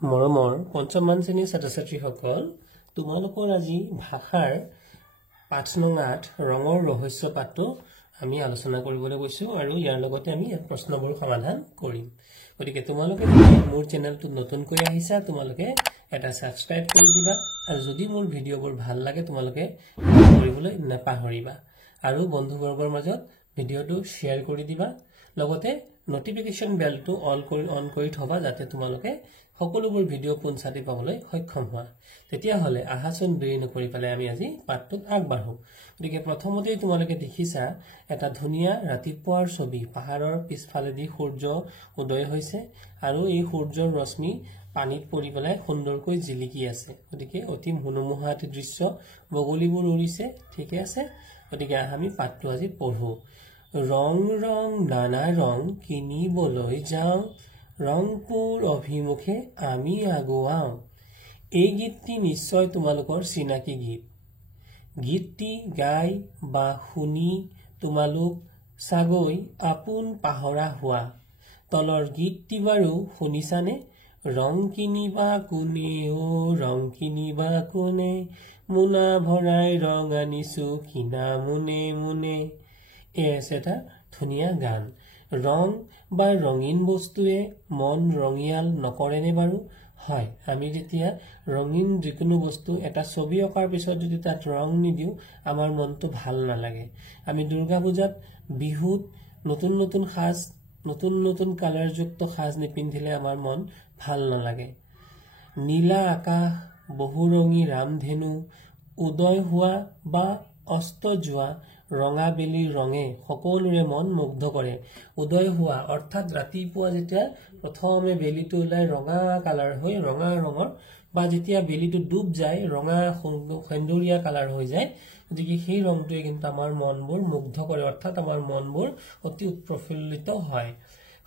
মৰমৰ পঞ্চম শ্ৰেণীৰ ছাত্ৰ-ছাত্ৰীসকল তোমালোকৰ আজি ভাষাৰ পাঠ নং ৮ ৰঙৰ ৰহস্য পাঠটো আমি আলোচনা কৰিবলৈ গৈছো আৰু ইয়াৰ লগতে আমি প্ৰশ্নবোৰ সমাধান কৰিম। গতিকে তোমালোকে মোৰ চেনেলটো নতুনকৈ আহিছা তোমালোকে এটা সাবস্ক্ৰাইব কৰি দিবা আৰু যদি মোৰ ভিডিঅ'বোৰ ভাল লাগে তোমালোকে কৰিবলৈ নাপাহৰিবা আৰু বন্ধুবৰ্গৰ মাজত ভিডিঅ'টো শ্বেয়াৰ কৰি দিবা লগতে নটিফিকেশন বেলটো অন কৰি থবা যাতে তোমালোকে সকলোবোৰ ভিডিঅ' পোনছাতি পাবলৈ সক্ষম হোৱা। তেতিয়া হলে আহাচোন দেৰি নকৰি পেলাই আমি আজি পাঠটোত আগবাঢ়ো। গতিকে প্ৰথমতেই তোমালোকে দেখিছা এটা ধুনীয়া ৰাতিপুৱাৰ ছবি, পাহাৰৰ পিছফালেদি সূৰ্য উদয় হৈছে আৰু এই সূৰ্যৰ ৰশ্মি পানীত পৰি পেলাই সুন্দৰকৈ জিলিকি আছে। গতিকে অতি মনোমোহা এটা দৃশ্য, বগলীবোৰ উৰিছে, ঠিকে আছে। গতিকে আমি পাঠটো আজি পঢ়ো। ৰং ৰং নানা ৰং কিনিবলৈ যাওঁ, ৰংপুৰ অভিমুখে আমি আগুৱাওঁ। এই গীতটি নিশ্চয় তোমালোকৰ চিনাকি গীত। গীতটি গাই বা শুনি তোমালোক চাগৈ আপোন পাহৰা হোৱা। তলৰ গীতটি বাৰু শুনিছানে? ৰং কিনিবা কোনে অ ৰং কিনিবা কোনে, মোনা ভৰাই ৰং আনিছো কিনা মুনে মুনে। এটা ধুনীয়া গান। ৰং বা ৰঙীন বস্তুৱে মন ৰঙিয়াল নকৰেনে বাৰু? হয়, আমি যেতিয়া ৰঙীন যিকোনো বস্তু এটা ছবি অঁকাৰ পিছত যদি তাত ৰং নিদিও আমাৰ মনটো ভাল নালাগে। আমি দুৰ্গা পূজাত বিহুত নতুন নতুন সাজ, নতুন নতুন কালাৰযুক্ত সাজ নিপিন্ধিলে আমাৰ মন ভাল নালাগে। নীলা আকাশ, বহুৰঙী ৰামধেনু, উদয় হোৱা বা অস্ত যোৱা ৰঙা বেলিৰ ৰঙে সকলোৰে মন মুগ্ধ কৰে। উদয় হোৱা অৰ্থাৎ ৰাতিপুৱা যেতিয়া প্ৰথমে বেলিটো ওলাই ৰঙা কালাৰ হৈ ৰঙা ৰঙৰ বা যেতিয়া বেলিটো ডুব যায় ৰঙা সেন্দুৰীয়া কালাৰ হৈ যায়, গতিকে সেই ৰংটোৱে কিন্তু আমাৰ মনবোৰ মুগ্ধ কৰে অৰ্থাৎ আমাৰ মনবোৰ অতি উৎপ্ৰফুল্লিত হয়।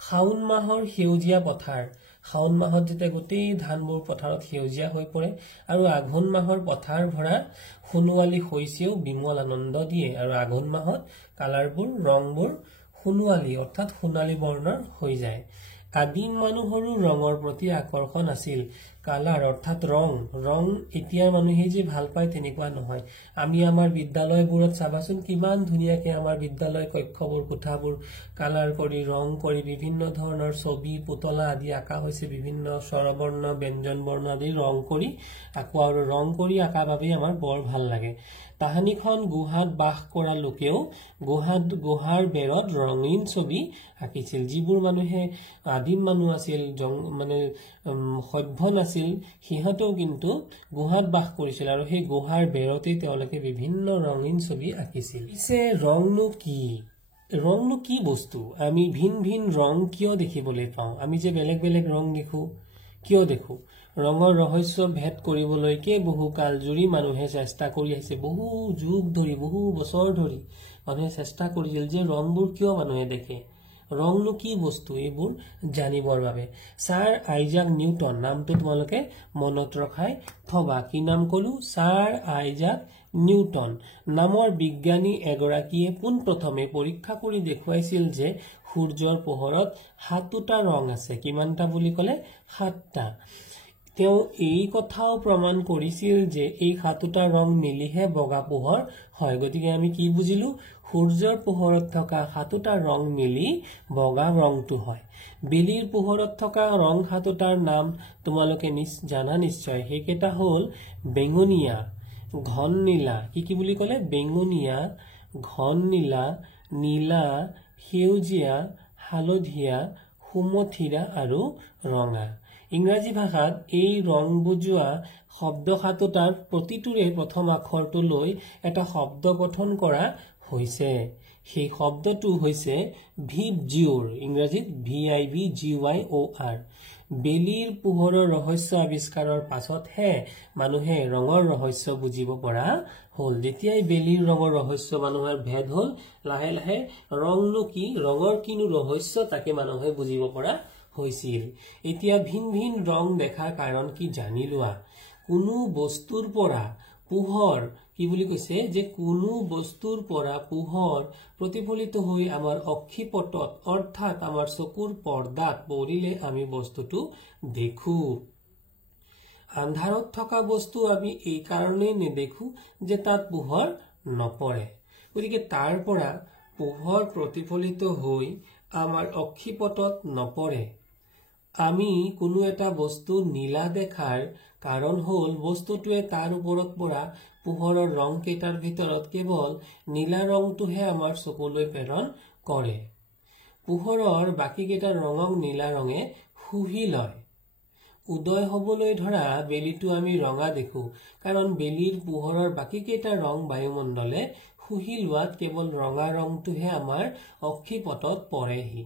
শাওণ মাহৰ সেউজীয়া পথাৰ, শাওণ মাহত যেতিয়া গোটেই ধানবোৰ পথাৰত সেউজীয়া হৈ পৰে আৰু আঘোণ মাহৰ পথাৰ ভৰা সোণোৱালী শস্যেও বিমল আনন্দ দিয়ে আৰু আঘোণ মাহত কালাৰবোৰ ৰংবোৰ সোণোৱালী অৰ্থাৎ সোণালী বৰ্ণৰ হৈ যায়। আদিম মানুহৰো ৰঙৰ প্ৰতি আকৰ্ষণ আছিল। কালাৰ অৰ্থাৎ ৰং এতিয়া মানুহে যে ভাল পায় তেনেকুৱা নহয়। আমি আমাৰ বিদ্যালয়বোৰত চাবাচোন কিমান ধুনীয়াকে আমাৰ বিদ্যালয় কক্ষবোৰ কোঠাবোৰ কালাৰ কৰি ৰং কৰি বিভিন্ন ধৰণৰ ছবি পুতলা আদি আঁকা হৈছে, বিভিন্ন স্বৰবৰ্ণ ব্যঞ্জন বৰ্ণ আদি ৰং কৰি আঁকা আৰু ৰং কৰি আঁকা বাবে আমাৰ বৰ ভাল লাগে। তাহানিখন গুহাত বাস কৰা লোকেও গুহাৰ বেৰত ৰঙীন ছবি আঁকিছিল। যিবোৰ মানুহে আদিম মানুহ আছিল সভ্য নাছিল সিহঁতেও কিন্তু গুহাত বাস কৰিছিল আৰু সেই গুহাৰ বেৰতেই তেওঁলোকে বিভিন্ন ৰঙীন ছবি আঁকিছিল। পিছে ৰংনো কি বস্তু? আমি ভিন ভিন ৰং কিয় দেখিবলৈ পাওঁ? আমি যে বেলেগ বেলেগ ৰং দেখো, কিয় দেখো? ৰঙৰ ৰহস্য ভেদ কৰিবলৈকে বহু কাল জুৰি মানুহে চেষ্টা কৰি আহিছে। বহু যুগ ধৰি বহু বছৰ ধৰি মানুহে চেষ্টা কৰিছিল যে ৰংবোৰ কিয় মানুহে দেখে, ৰংনো কি বস্তু এইবোৰ জানিবৰ বাবে। ছাৰ আইজাক নিউটন নামটো তোমালোকে মনত ৰখাই থবা। কি নাম কলো? ছাৰ আইজাক নিউটন নামৰ বিজ্ঞানী এগৰাকীয়ে পোনপ্ৰথমে পৰীক্ষা কৰি দেখুৱাইছিল যে সূৰ্যৰ পোহৰত ৭টা ৰং আছে। কিমানটা বুলি কলে? ৭টা। তেওঁ এই কথাও প্ৰমাণ কৰিছিল যে এই ৭টা ৰং মিলিহে বগা পোহৰ হয়। গতিকে আমি কি বুজিলো? সূৰ্যৰ পোহৰত থকা ৭টা ৰং মিলি বগা ৰংটো হয়। বেলিৰ পোহৰত থকা ৰং ৭টাৰ নাম তোমালোকে জানা নিশ্চয়। সেইকেইটা হল বেঙুনীয়া, ঘন নীলা, কি বুলি কলে? বেঙুনীয়া, ঘন নীলা, নীলা, সেউজীয়া, হালধীয়া, সুমথিৰা আৰু ৰঙা। ইংৰাজী ভাষাত এই ৰং বুজোৱা শব্দ ৭টাৰ প্ৰতিটোৰে প্ৰথম আখৰটো লৈ এটা শব্দ গঠন কৰা হৈছে। সেই শব্দটো হৈছে ভিবজিউৰ, ইংৰাজীত VIBGYOR। বেলিৰ পোহৰৰ ৰহস্য আৱিষ্কাৰৰ পাছতহে মানুহে ৰঙৰ ৰহস্য বুজিব পৰা হল। যেতিয়াই বেলিৰ ৰঙৰ ৰহস্য মানুহৰ ভেদ হল, লাহে লাহে ৰংনো কি, ৰঙৰ কিনো ৰহস্য তাকে মানুহে বুজিব পৰা হৈছিল। এতিয়া ভিন ভিন ৰং দেখাৰ কাৰণ কি জানি লোৱা। কোনো বস্তুৰ পৰা পোহৰ, কি বুলি কৈছে যে কোনো বস্তুৰ পৰা পোহৰ প্ৰতিফলিত হৈ আমাৰ অক্ষিপটত অৰ্থাৎ আমাৰ চকুৰ পৰ্দাত পৰিলে আমি বস্তুটো দেখো। আন্ধাৰত থকা বস্তু আমি এই কাৰণেই নেদেখো যে তাত পোহৰ নপৰে গতিকে তাৰ পৰা পোহৰ প্ৰতিফলিত হৈ আমাৰ অক্ষিপটত নপৰে আমি কোনো এটা বস্তু নীলা দেখাৰ কাৰণ হল বস্তুটোৱে তাৰ ওপৰত পৰা পোহৰৰ ৰং কেইটাৰ ভিতৰত কেৱল নীলা ৰংটোহে আমাৰ চকুলৈ প্ৰেৰণ কৰে পোহৰৰ বাকি কেইটা ৰঙক নীলা ৰঙে শুহি লয় উদয় হবলৈ ধৰা বেলিটো আমি ৰঙা দেখো কাৰণ বেলিৰ পোহৰৰ বাকি কেইটা ৰং বায়ুমণ্ডলে শুহি লোৱাত কেৱল ৰঙা ৰংটোহে আমাৰ অক্ষিপটত পৰেহি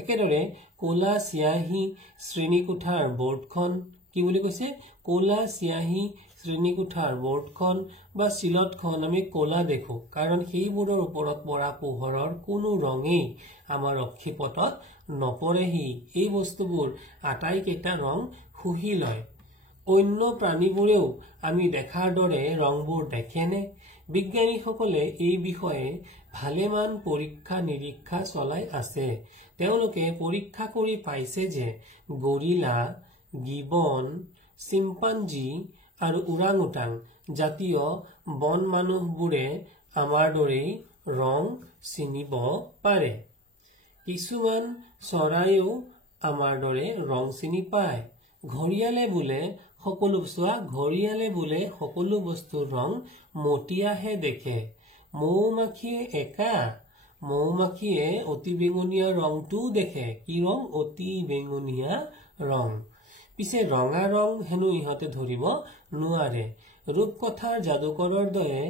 একেদৰে কোলা চিয়াহী শ্ৰেণীকোঠাৰ বৰ্ডখন কি বুলি কৈছে কোলা চিয়াহী শ্ৰেণীকোঠাৰ বৰ্ডখন বা চিলতখন আমি কোলা দেখো কাৰণ সেইবোৰৰ ওপৰত পৰা পোহৰৰ কোনো ৰঙেই আমাৰ অক্ষিপটত নপৰেহি এই বস্তুবোৰ আটাইকেইটা ৰং শুহি লয় অন্য প্ৰাণীবোৰেও আমি দেখাৰ দৰে ৰংবোৰ দেখেনে বিজ্ঞানীসকলে এই বিষয়ে ভালেমান পৰীক্ষা নিৰীক্ষা চলাই আছে তেওঁলোকে পৰীক্ষা কৰি পাইছে যে গৰিলা গিবন চিম্পাঞ্জি আৰু ওৰাংউটাং জাতীয় বন মানুহবোৰে আমাৰ দৰেই ৰং চিনিব পাৰে কিছুমান চৰাইও আমাৰ দৰে ৰং চিনি পায় ঘৰিয়ালে বোলে সকলো বস্তুৰ ৰং মটিয়াহে দেখে মৌমাখিয়ে অতি বেঙুনীয়া ৰংটোও দেখে কি ৰং অতি বেঙুনীয়া ৰং পিছে ৰঙা ৰং হেনো ইহঁতে ধৰিব নোৱাৰে ৰূপকথাৰ যাদুকৰৰ দৰে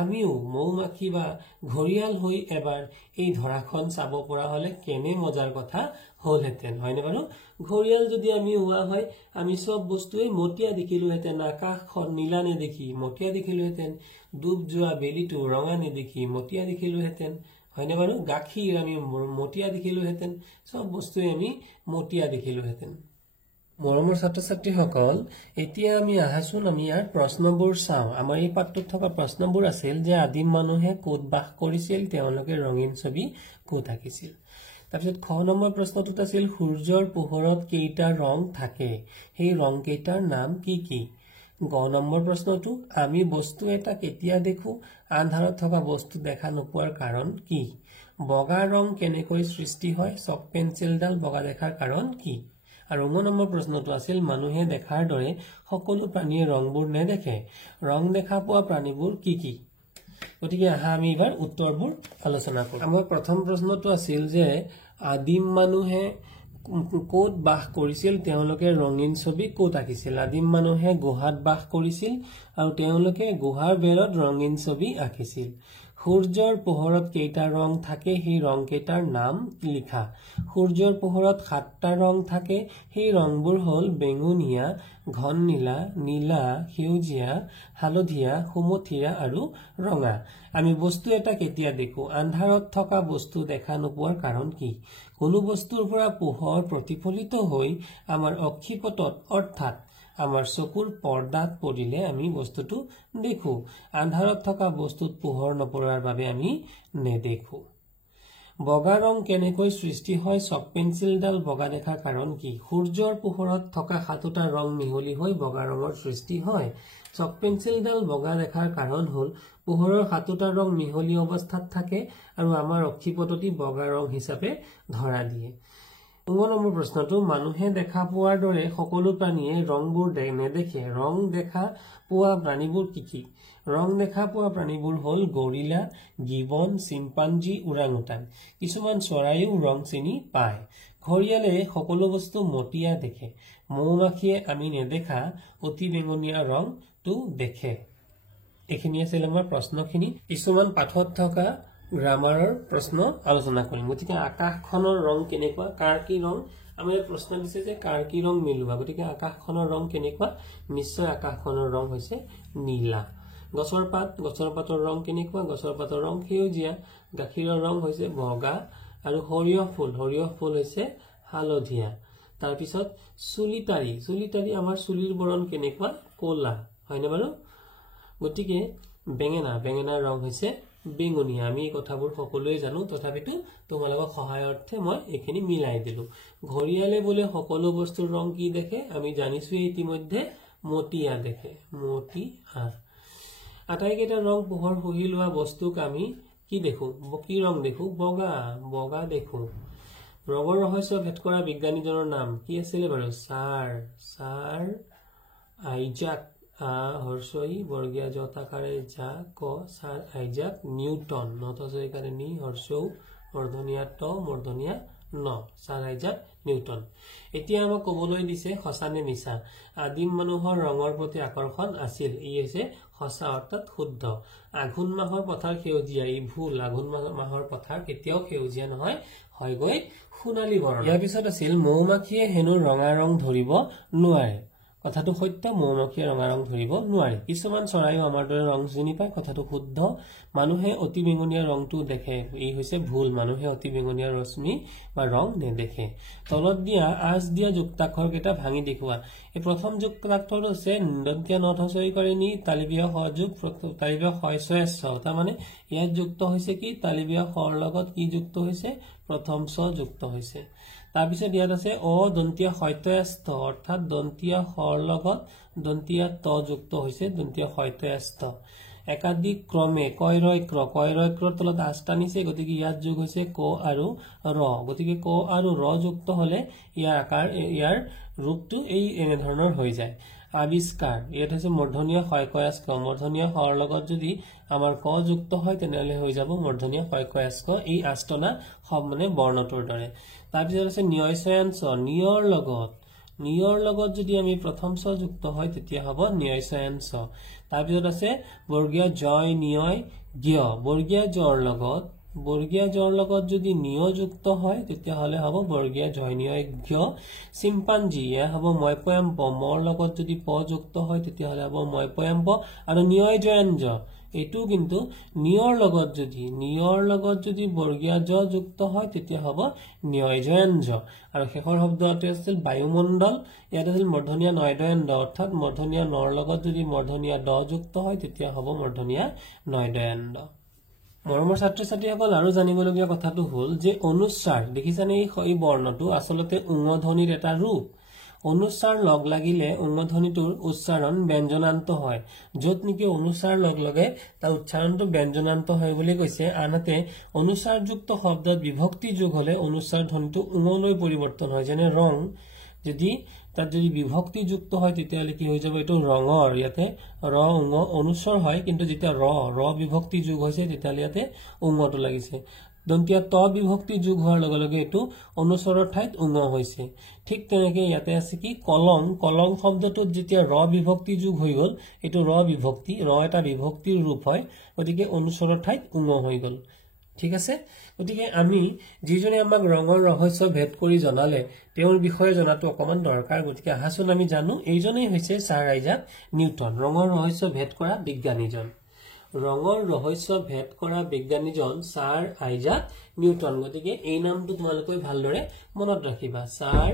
আমিও মৌমাখি বা ঘৰিয়াল হৈ এবাৰ এই ধৰাখন চাব পৰা হলে কেনে মজাৰ কথা হলহেঁতেন হয়নে বাৰু ঘৰিয়াল যদি আমি হোৱা হয় আমি সব বস্তুৱে মটিয়া দেখিলোহেঁতেন আকাশখন নীলা নেদেখি মটিয়া দেখিলোহেঁতেন ডুব যোৱা বেলিটো ৰঙা নেদেখি মটিয়া দেখিলোহেঁতেন হয়নে বাৰু গাখীৰ আমি মটিয়া দেখিলোহেঁতেন সব বস্তুৱে আমি মটিয়া দেখিলোহেঁতেন মৰমৰ ছাত্ৰ ছাত্ৰীসকল এতিয়া আমি আহাচোন আমি ইয়াৰ প্ৰশ্নবোৰ চাওঁ আমাৰ এই পাঠটোত থকা প্ৰশ্নবোৰ আছিল যে আদিম মানুহে ক'ত বাস কৰিছিল তেওঁলোকে ৰঙীন ছবি ক'ত আঁকিছিল তাৰপিছত খ নম্বৰ প্ৰশ্নটোত আছিল সূৰ্যৰ পোহৰত কেইটা ৰং থাকে সেই ৰং কেইটাৰ নাম কি কি গ নম্বৰ প্ৰশ্নটো আমি বস্তু এটা কেতিয়া দেখো আন্ধাৰত থকা বস্তু দেখা নোপোৱাৰ কাৰণ কি বগা ৰং কেনেকৈ সৃষ্টি হয় চক পেন্সিলডাল বগা দেখাৰ কাৰণ কি আৰু 9 নম্বৰ প্ৰশ্নটো আছিল মানুহে দেখাৰ দৰে সকলো প্ৰাণীয়ে ৰংবোৰ নেদেখে ৰং দেখা পোৱা প্ৰাণীবোৰ কি কি গতিকে আহা আমি এবাৰ উত্তৰবোৰ আলোচনা কৰিম আমাৰ প্ৰথম প্ৰশ্নটো আছিল যে আদিম মানুহে ক'ত বাস কৰিছিল তেওঁলোকে ৰঙীন ছবি ক'ত আঁকিছিল আদিম মানুহে গুহাত বাস কৰিছিল আৰু তেওঁলোকে গুহাৰ বেৰত ৰঙীন ছবি আঁকিছিল সূৰ্যৰ পোহৰত কেইটা ৰং থাকে সেই ৰং কেইটাৰ নাম লিখা সূৰ্যৰ পোহৰত 7টা ৰং থাকে সেই ৰংবোৰ হল বেঙুনীয়া ঘন নীলা নীলা সেউজীয়া হালধীয়া সুমথিৰা আৰু ৰঙা আমি বস্তু এটা কেতিয়া দেখো আন্ধাৰত থকা বস্তু দেখা নোপোৱাৰ কাৰণ কি কোনো বস্তুৰ পৰা পোহৰ প্ৰতিফলিত হৈ আমাৰ অক্ষিপটত অৰ্থাৎ আমাৰ চকুৰ পৰ্দাত পৰিলে আমি বস্তুটো দেখো আন্ধাৰত থকা বস্তুত পোহৰ নপৰাৰ বাবে আমি নেদেখো বগা ৰং কেনেকৈ সৃষ্টি হয় চক পেন্সিলডাল বগা দেখাৰ কাৰণ কি সূৰ্যৰ পোহৰত থকা 7টা ৰং মিহলি হৈ বগা ৰঙৰ সৃষ্টি হয় চক পেন্সিলডাল বগা দেখাৰ কাৰণ হল পোহৰৰ 7টা ৰং মিহলি অৱস্থাত থাকে আৰু আমাৰ অক্ষিপটতি বগা ৰং হিচাপে ধৰা দিয়ে 9 নম্বৰ প্ৰশ্নটো মানুহে দেখা পোৱাৰ দৰে সকলো প্ৰাণীয়ে ৰংবোৰ নেদেখে ৰং দেখা পোৱা প্ৰাণীবোৰ কি কি ৰং দেখা পোৱা প্ৰাণীবোৰ হল গৰিলা গিবন চিম্পাঞ্জি ওৰাংউটাং কিছুমান চৰাইও ৰং চিনি পায় ঘৰিয়ালে সকলো বস্তু মটিয়া দেখে মৌমাখিয়ে আমি নেদেখা অতি বেঙুনীয়া ৰংটো দেখে এইখিনি আছিল আমাৰ প্ৰশ্নখিনি কিছুমান পাঠত থকা গ্ৰামাৰৰ প্ৰশ্ন আলোচনা কৰিম গতিকে আকাশখনৰ ৰং কেনেকুৱা কাৰ কি ৰং আমি প্ৰশ্ন দিছে যে কাৰ কি ৰং মিলোৱা গতিকে আকাশখনৰ ৰং কেনেকুৱা নিশ্চয় আকাশখনৰ ৰং হৈছে নীলা গছৰ পাতৰ ৰং কেনেকুৱা গছৰ পাতৰ ৰং সেউজীয়া গাখীৰৰ ৰং হৈছে বগা আৰু সৰিয়হ ফুল হৈছে হালধীয়া তাৰ পিছত চুলিতাৰি আমাৰ চুলিৰ বৰণ কেনেকুৱা কোলা হয়নে বাৰু গতিকে বেঙেনাৰ ৰং হৈছে বেঙুনীয়া আমি এই কথাবোৰ সকলোৱে জানো তথাপিতো তোমালোকৰ সহায়াৰ্থে মই এইখিনি মিলাই দিলো ঘৰিয়ালে বোলে সকলো বস্তুৰ ৰং কি দেখে আমি জানিছো ইতিমধ্যে মটিয়া দেখে মটিয়া আটাইকেইটা ৰং পোহৰ শুহি লোৱা বস্তুক আমি কি দেখো কি ৰং দেখো বগা বগা দেখো ৰঙৰ ৰহস্য ভেদ কৰা বিজ্ঞানীজনৰ নাম কি আছিল বাৰু ছাৰ আইজাক হৰ্ষই বৰ্গীয় জতাকাৰে যা ক ছাৰ আইজাক নিউটন নতজয়কাৰে নি হৰ্ষৌ মূৰ্ধনীয়া ট মূৰ্ধনীয়া ন ছাৰ আইজাক নিউটন এতিয়া আমাক ক'বলৈ দিছে সঁচা নে মিছা আদিম মানুহৰ ৰঙৰ প্ৰতি আকৰ্ষণ আছিল ই হৈছে সঁচা অৰ্থাৎ শুদ্ধ আঘোণ মাহৰ পথাৰ সেউজীয়া ই ভুল আঘোণ মাহৰ পথাৰ কেতিয়াও সেউজীয়া নহয় হয়গৈ সোণালী বৰণ ইয়াৰ পিছত আছিল মৌমাখিয়ে হেনো ৰঙা ৰং ধৰিব নোৱাৰে কথাটো সত্য মৌমাখিয়ে ৰঙা ৰং ধৰিব নোৱাৰে কিছুমান চৰাইও আমাৰ দৰে ৰং চিনি পায় কথাটো শুদ্ধ মানুহে অতি বেঙুনীয়া ৰংটো দেখে ই হৈছে ভুল মানুহে অতি বেঙুনীয়া ৰশ্মি বা ৰং নেদেখে তলত দিয়া আজ দিয়া যুক্তাক্ষৰ কেইটা ভাঙি দেখুৱা এই প্ৰথম যুক্তাক্ষৰটো হৈছে দন্তীয়া নথচয়িকাৰে নি তালিবীয় সযোগ তালিবীয় শয় ছ তাৰমানে ইয়াত যুক্ত হৈছে কি তালিবীয় শৰ লগত কি যুক্ত হৈছে প্ৰথম ছ যুক্ত হৈছে তাৰপিছত ইয়াত আছে দন্তীয়া শয়তয়াস্থ অৰ্থাৎ দন্তীয়া শৰ লগত দন্তীয়া ত যুক্ত হৈছে দন্তীয়া শয়তয়াস্থ একাধিক ক্ৰমে কয়ৰক্ৰৰ তলত আজ টানিছে গতিকে ইয়াত যোগ হৈছে ক আৰু ৰ গতিকে ক আৰু ৰ যুক্ত হলে ইয়াৰ ৰূপটো এই এনেধৰণৰ হৈ যায় আবিষ্কাৰ ইয়াত হৈছে মূৰ্ধনীয় শয়কয়াস্ক মূৰ্ধনীয় শৰ লগত যদি আমাৰ ক যুক্ত হয় তেনেহলে হৈ যাব মূৰ্ধনীয় শয়কয়াস্ক এই আস্তনা সব মানে বৰ্ণটোৰ দৰে তাৰপিছত আছে নিয়য়চয়াঞ্চ নিয়ৰ লগত যদি আমি প্ৰথম ছ যুক্ত হয় তেতিয়া হ'ব নিয়য়চয়াঞ্চ তাৰপিছত আছে বৰ্গীয় জয় নিয়য় জ্ঞ বৰ্গীয় জৰ লগত যদি নিয় যুক্ত হয় তেতিয়া হলে হ'ব বৰ্গীয় জয় নিয়য় জ্ঞ চিম্পাঞ্জি এয়া হ'ব ময়পয়াম্প মৰ লগত যদি প যুক্ত হয় তেতিয়া হলে হ'ব ময়পয়াম্প আৰু নিয়য় জয়ঞ্জ এইটো কিন্তু নিয়ৰ লগত যদি বৰ্গীয় জ যুক্ত হয় তেতিয়া হ'ব নিয়য় জয়ঞ্জ আৰু শেষৰ শব্দটো আছিল বায়ুমণ্ডল ইয়াত আছিল মূৰ্ধনীয়া নয়দয়ন্দ অৰ্থাৎ মূৰ্ধনীয়া নৰ লগত যদি মূৰ্ধনীয়া ড যুক্ত হয় তেতিয়া হ'ব মূৰ্ধনীয়া নয়দয়ন্দ মৰমৰ ছাত্ৰ ছাত্ৰীসকল আৰু জানিবলগীয়া কথাটো হ'ল যে অনুস্বাৰ দেখিছানে এই বৰ্ণটো আচলতে উঙধ্বনিৰ এটা ৰূপ অনুস্বাৰ লগ লাগিলে উঙধ্বনিটোৰ উচ্চাৰণ ব্যঞ্জনান্ত হয় যত নেকি অনুস্বাৰ লগ লগে তাৰ উচ্চাৰণটো ব্যঞ্জনান্ত হয় বুলি কৈছে আনহাতে অনুস্বাৰযুক্ত শব্দত বিভক্তি যোগ হলে অনুস্বাৰ ধ্বনিটো উঙলৈ পৰিৱৰ্তন হয় যেনে ৰং যদি তাত যদি বিভক্তি যুক্ত হয় তেতিয়াহলে কি হৈ যাব এটো ৰঙৰ ইয়াতে ৰ উঙ অনুস্বৰ হয় কিন্তু যেতিয়া ৰ বিভক্তি যোগ হৈছে তেতিয়াহলে ইয়াতে উঙটো লাগিছে দন্তীয়া ত বিভক্তি যোগ হোৱাৰ লগে লগে এটো অনুস্বৰৰ ঠাইত উঙ হৈছে ঠিক তেনেকৈ ইয়াতে আছে কি কলং শব্দটোত যেতিয়া ৰ বিভক্তি যোগ হৈ গল এটো ৰ এটা বিভক্তিৰ ৰূপ হয় গতিকে অনুস্বৰৰ ঠাইত উঙ হৈ গল ঠিক আছে গতিকে আমি যিজনে আমাক ৰঙৰ ৰহস্য ভেদ কৰি জনালে তেওঁৰ বিষয়ে জনাটো অকমান দৰকাৰ গতিকে আহাচোন আমি জানো এইজনেই হৈছে ছাৰ আইজাক নিউটন ৰঙৰ ৰহস্য ভেদ কৰা বিজ্ঞানীজন ছাৰ আইজাক নিউটন গতিকে এই নামটো তোমালোকে ভালদৰে মনত ৰাখিবা ছাৰ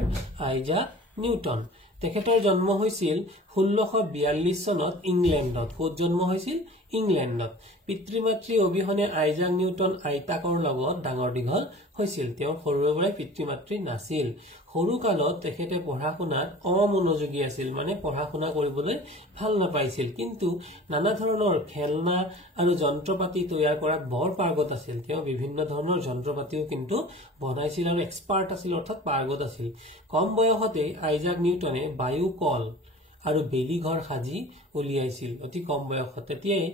আইজাক নিউটন তেখেতৰ জন্ম হৈছিল 1642 চনত ইংলেণ্ডত ক'ত জন্ম হৈছিল ইংলেণ্ডত পিতৃ মাতৃ অবিহনে আইজাক নিউটন আইতাকৰ লগত ডাঙৰ দীঘল হৈছিল তেওঁৰ সৰুৰে পৰাই পিতৃ মাতৃ নাছিল সৰু কালত তেখেতে পঢ়া শুনাত অমনোযোগী আছিল মানে পঢ়া শুনা কৰিবলৈ ভাল নাপাইছিল কিন্তু নানা ধৰণৰ খেলনা আৰু যন্ত্ৰপাতি তৈয়াৰ কৰাত বৰ পাৰ্গত আছিল তেওঁ বিভিন্ন ধৰণৰ যন্ত্ৰপাতিও কিন্তু বনাইছিল আৰু এক্সপাৰ্ট আছিল অৰ্থাৎ পাৰ্গত আছিল কম বয়সতে আইজাক নিউটনে বায়ু কল আৰু বেলি ঘৰ সাজি উলিয়াইছিল অতি কম বয়সত তেতিয়াই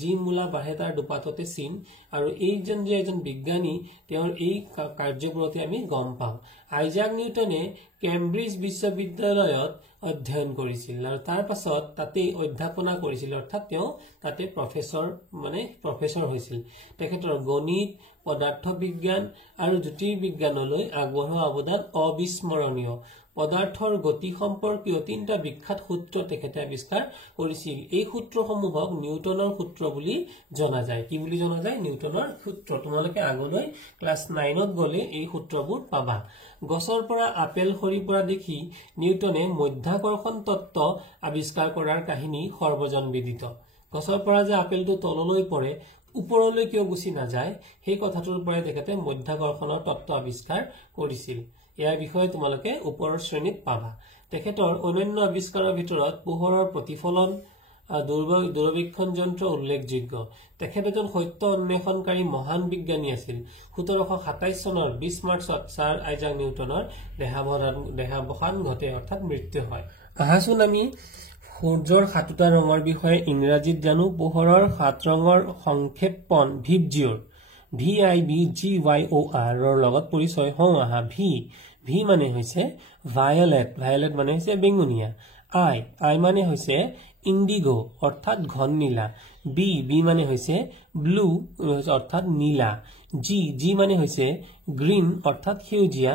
যি মূলা বাঢ়ে তাৰ দুপাততে চিন আৰু এইজন যে এজন বিজ্ঞানী তেওঁৰ এই কাৰ্যবোৰতে আমি গম পাওঁ আইজাক নিউটনে কেম্ব্ৰিজ বিশ্ববিদ্যালয়ত অধ্যয়ন কৰিছিল আৰু তাৰ পাছত তাতেই অধ্যাপনা কৰিছিল অৰ্থাৎ তেওঁ তাতে প্ৰফেসৰ হৈছিল তেখেতৰ গণিত পদাৰ্থ বিজ্ঞান আৰু জ্যোতিৰ্বিজ্ঞানলৈ আগবঢ়োৱা অৱদান অবিস্মৰণীয় পদাৰ্থৰ গতি সম্পৰ্কীয় তিনটা বিখ্যাত সূত্ৰ তেখেতে আৱিষ্কাৰ কৰিছিল এই সূত্ৰসমূহক নিউটনৰ সূত্ৰ বুলি জনা যায় কি বুলি জনা যায় নিউটনৰ সূত্ৰ তোমালোকে আগলৈ ক্লাস 9ত গলে এই সূত্ৰবোৰ পাবা গছৰ পৰা আপেল সৰি পৰা দেখি নিউটনে মধ্যাকৰ্ষণ তত্ত্ব আৱিষ্কাৰ কৰাৰ কাহিনী সৰ্বজন বিদিত গছৰ পৰা যে আপেলটো তললৈ পৰে ওপৰলৈ কিয় গুচি নাযায় সেই কথাটোৰ পৰাই তেখেতে মধ্যাকৰ্ষণৰ তত্ত্ব আৱিষ্কাৰ কৰিছিল ইয়াৰ বিষয়ে তোমালোকে ওপৰৰ শ্ৰেণীত পাবা তেখেতৰ অনন্য আৱিষ্কাৰৰ ভিতৰত পোহৰৰ প্ৰতিফলন দূৰবীক্ষণ যন্ত্ৰ উল্লেখযোগ্য তেখেত এজন সত্য অন্বেষণকাৰী মহান বিজ্ঞানী আছিল 1727 চনৰ 20 মাৰ্চত ছাৰ আইজাক নিউটনৰ দেহাৱসান ঘটে অৰ্থাৎ মৃত্যু হয় আহাচোন আমি সূৰ্যৰ সাতটা ৰঙৰ বিষয়ে ইংৰাজীত জানো পোহৰৰ সাত ৰঙৰ সংক্ষেপণ ভিবজিঅৰ VIBGYOR ৰ লগত পৰিচয় হওঁ আহা ভি মানে হৈছে ভায়োলেট মানে হৈছে বেঙুনীয়া আই মানে হৈছে ইন্ডিগো অৰ্থাৎ ঘন নীলা বি মানে হৈছে ব্লু অৰ্থাৎ নীলা জি মানে হৈছে গ্ৰীণ অৰ্থাৎ সেউজীয়া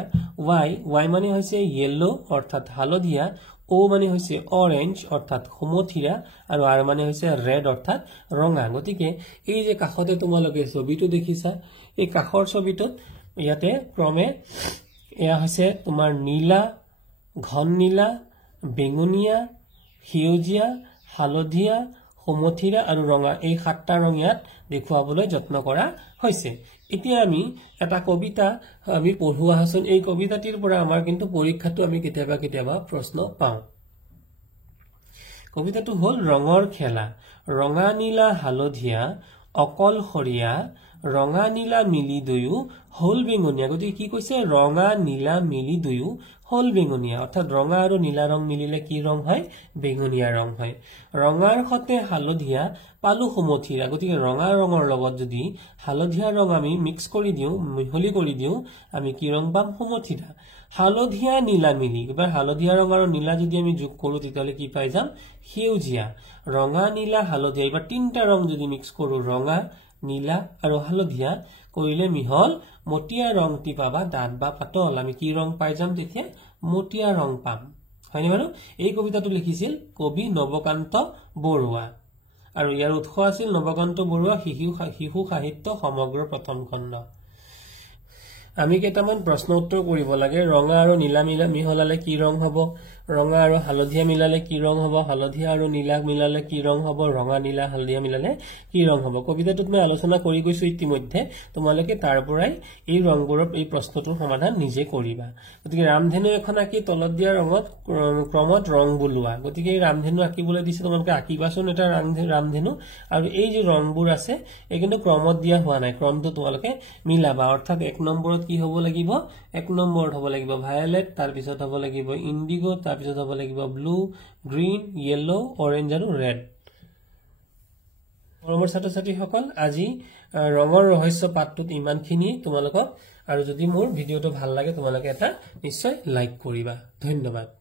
ৱাই মানে হৈছে য়েলো অৰ্থাৎ হালধীয়া ও মানে হৈছে অৰেঞ্জ অৰ্থাৎ সমথিৰা আৰু আৰ মানে হৈছে ৰেড অৰ্থাৎ ৰঙা গতিকে এই যে কাখতে তোমালোকে ছবিটো দেখিছা এই কাখৰ ছবিটোত ইয়াতে ক্ৰমে এয়া হৈছে তোমাৰ নীলা ঘন নীলা বেঙুনীয়া সেউজীয়া হালধীয়া সমথিৰা আৰু ৰঙা এই সাতটা ৰং ইয়াত দেখুৱাবলৈ যত্ন কৰা হৈছে এতিয়া আমি এটা কবিতা আমি পঢ়ুৱা হাচোন এই কবিতাটিৰ পৰা আমাৰ কিন্তু পৰীক্ষাটো আমি কেতিয়াবা প্ৰশ্ন পাওঁ কবিতাটো হল ৰঙৰ খেলা ৰঙা নীলা হালধীয়া অকলশৰীয়া ৰঙা নীলা মিলি দুয়ো হল বেঙুনীয়া গতিকে কি কৈছে ৰঙা নীলা মিলি দুয়ো হল বেঙুনীয়া অৰ্থাৎ ৰঙা আৰু নীলা ৰং মিলিলে কি ৰং হয় বেঙুনীয়া ৰং হয় ৰঙাৰ সতে হালধীয়া পালু সমথিৰা গতিকে ৰঙা ৰঙৰ লগত যদি হালধীয়া ৰং আমি মিক্স কৰি দিও মিহলি কৰি দিও আমি কি ৰং পাম সমথিৰা হালধীয়া নীলা মিলি এবাৰ হালধীয়া ৰং আৰু নীলা যদি আমি যোগ কৰো তেতিয়ালে কি পাই যাম সেউজীয়া ৰঙা নীলা হালধীয়া এবাৰ তিনটা ৰং যদি মিক্স কৰো ৰঙা নীলা আৰু হালধীয়া কৰিলে মিহল মটিয়া ৰংটি পাবা দাঁত বা পাতল আমি কি ৰং পাই যাম তেতিয়া মটিয়া ৰং পাম হয়নে বাৰু এই কবিতাটো লিখিছিল কবি নৱকান্ত বৰুৱা আৰু ইয়াৰ উৎস আছিল নৱকান্ত বৰুৱা শিশু সাহিত্য সমগ্ৰ প্ৰথম খণ্ড আমি কেইটামান প্ৰশ্ন উত্তৰ কৰিব লাগে ৰঙা আৰু নীলা মিহলালে কি ৰং হ'ব ৰঙা আৰু হালধীয়া মিলালে কি ৰং হ'ব হালধীয়া আৰু নীলা মিলালে কি ৰং হ'ব ৰঙা নীলা হালধীয়া মিলালে কি ৰং হ'ব কবিতাটোত মই আলোচনা কৰি গৈছো ইতিমধ্যে তোমালোকে তাৰ পৰাই এই ৰংবোৰৰ এই প্ৰশ্নটোৰ সমাধান নিজে কৰিবা গতিকে ৰামধেনু এখন আঁকি তলত দিয়া ৰঙত ক্ৰমত ৰং বুলোৱা গতিকে এই ৰামধেনু আঁকিবলৈ দিছে তোমালোকে আঁকিবাচোন এটা ৰামধেনু আৰু এই যে ৰংবোৰ আছে এই কিন্তু ক্ৰমত দিয়া হোৱা নাই ক্ৰমটো তোমালোকে মিলাবা অৰ্থাৎ এক নম্বৰত কি হ'ব লাগিব এক নম্বৰত হ'ব লাগিব ভায়োলেট তাৰ পিছত হ'ব লাগিব ইন্ডিগো তাৰ পিছত হ'ব লাগিব ব্লু গ্ৰীণ ইয়েলো অৰেঞ্জ আৰু ৰেড মৰমৰ ছাত্ৰ-ছাত্ৰীসকল আজি ৰঙৰ ৰহস্য পাঠটোত ইমানখিনি তোমালোকক আৰু যদি মোৰ ভিডিওটো ভাল লাগে তোমালোকে এটা নিশ্চয় লাইক কৰিবা ধন্যবাদ